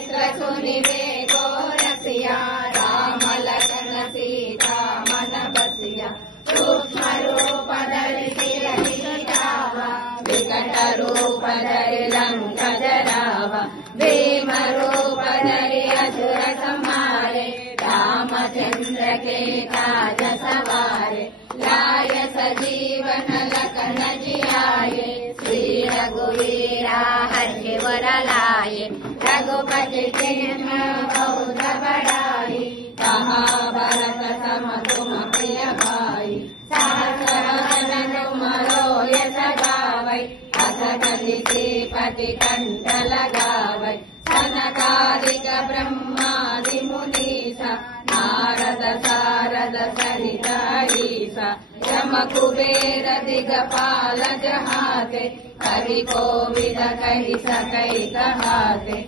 चित्र सुनिवे को रसिया राम लखन सीता मन बसिया सूक्ष्म रूप धरि जावा विकट रूप धरि लंक जरावा भीम रूप धरि असुर संहारे रामचंद्र के काज सवारे लाय सजीवन लखन जियाए श्री रघुवीरा हर्षवर लाए रघुपति बहुत बढ़ाई कहा भरत सम तुम प्रिय भाई सहस्र तुमरो यश गावै अस श्रीपति कंठ लगावै सनकादिक ब्रह्मादि मुनीसा नारद सारद सहित ईसा यम कुबेर दिगपाल जहाते कवि कोविद कहि सकै कहाते